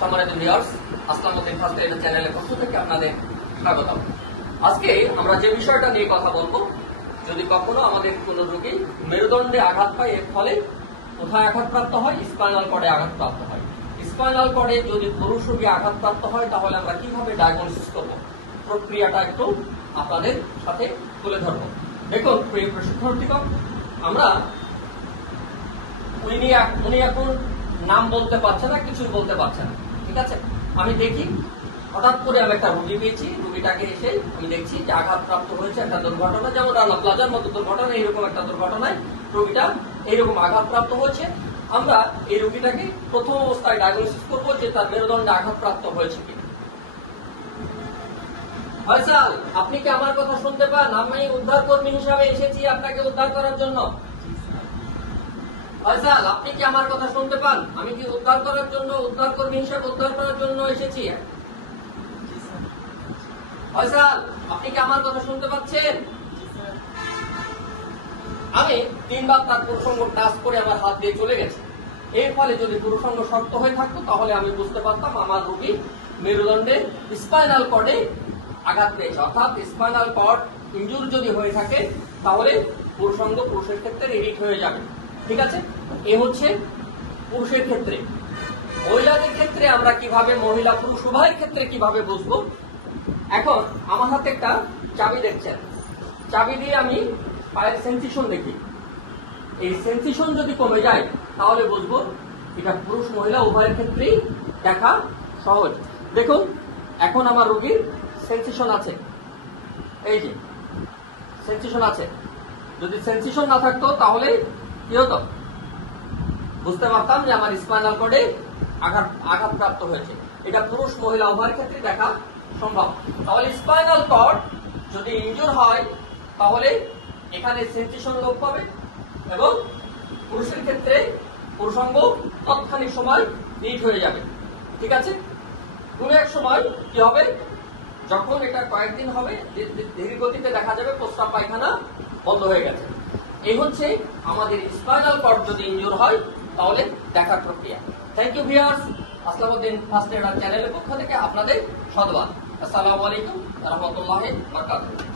সম্মানিত ভিউয়ার্স, আসসালামুদ্দিন first aid চ্যানেলের পক্ষ থেকে আপনাদের স্বাগতম। আজকে আমরা যে বিষয়টা নিয়ে কথা বলবো, যদি কখনো আমাদের কোনো রোগী মেরুদণ্ডে আঘাত পায়, এর ফলে কোথায় আঘাতপ্রাপ্ত হয়? স্পাইনাল কর্ডে আঘাতপ্রাপ্ত হয়। স্পাইনাল কর্ডে যদি পুরুষ রোগী আঘাতপ্রাপ্ত হয়, তাহলে আমরা কিভাবে ডায়াগনোসিস করব, প্রক্রিয়াটা একটু আপনাদের সাথে তুলে ধরব। দেখুন প্রিয় প্রশিক্ষণার্থীগণ, আমরা উনি এখন নাম বলতে পারছে না, কিছুই বলতে পারছে না, ঠিক আছে। আমি দেখি, হঠাৎ করে আমি একটা রুগী পেয়েছি, রুগীটাকে এসে আমি দেখছি যে আঘাতপ্রাপ্ত হয়েছে একটা দুর্ঘটনা, যেমন রানা প্লাজার মতো দুর্ঘটনা, এইরকম একটা দুর্ঘটনায় রোগীটা এইরকম আঘাতপ্রাপ্ত হয়েছে। আমরা এই রোগীটাকে প্রথম অবস্থায় ডায়াগনোসিস করবো যে তার মেরুদণ্ডে আঘাতপ্রাপ্ত হয়েছে কিনা। ফয়সাল, আপনি কি আমার কথা শুনতে পান? আমি উদ্ধার কর্মী হিসাবে এসেছি আপনাকে উদ্ধার করার জন্য। ফয়সাল, আপনি কি আমার কথা শুনতে পান? আমি কি উদ্ধার করার জন্য, উদ্ধার কর্মী হিসাবে উদ্ধার করার জন্য এসেছি। ফয়সাল, আপনি কি আমার কথা শুনতে পাচ্ছেন? আমি 3 বার তার পুরুষাঙ্গ টাচ করে আমার হাত দিয়ে চলে গেছে। এর ফলে যদি পুরুষাঙ্গ শক্ত হয়ে থাকতো, তাহলে আমি বুঝতে পারতাম আমার রোগী মেরুদণ্ডে স্পাইনাল কর্ডে আঘাত পেয়েছে। অর্থাৎ স্পাইনাল কর্ড ইনজুর যদি হয়ে থাকে, তাহলে পুরুষাঙ্গ পুরুষের ক্ষেত্রে রিডিট হয়ে যাবে, ঠিক আছে। এ হচ্ছে পুরুষের ক্ষেত্রে। মহিলাদের ক্ষেত্রে আমরা কিভাবে, মহিলা পুরুষ উভয়ের ক্ষেত্রে কিভাবে বুঝবো? এখন আমার হাতে একটা চাবি দেখছেন, চাবি দিয়ে আমি পায়ের সেন্সেশন দেখি। এই সেন্সেশন যদি কমে যায়, তাহলে বুঝবো এটা পুরুষ মহিলা উভয়ের ক্ষেত্রেই দেখা সহজ। দেখুন, এখন আমার রোগীর সেন্সেশন আছে, এই যে সেন্সেশন আছে। যদি সেন্সেশন না থাকতো, তাহলে কি হতো? বুঝতে পারতাম যে আমার স্পাইনাল কর্ডে আঘাতপ্রাপ্ত হয়েছে। এটা পুরুষ মহিলা উভয়ের ক্ষেত্রে দেখা সম্ভব। তাহলে স্পাইনাল কর্ড যদি ইনজুর হয়, তাহলে এখানে সেন্সেশন লোপ পাবে এবং পুরুষের ক্ষেত্রে পুরুষাঙ্গ তৎক্ষণিক সময় হিট হয়ে যাবে, ঠিক আছে। কোন এক সময় কি হবে, যখন এটা কয়েকদিন হবে, ধীর গতিতে দেখা যাবে প্রস্রাব পায়খানা বন্ধ হয়ে গেছে। এই হচ্ছে আমাদের স্পাইনাল কর্ড যদি ইনজুর হয়, তাহলে দেখার প্রক্রিয়া। থ্যাংক ইউ ভিউয়ার্স, আসসালামুদ্দিন ফার্স্ট এড চ্যানেলের পক্ষ থেকে আপনাদের সাধুবাদ। আসসালামু আলাইকুম ওয়া রাহমাতুল্লাহি ওয়া বারাকাতুহু।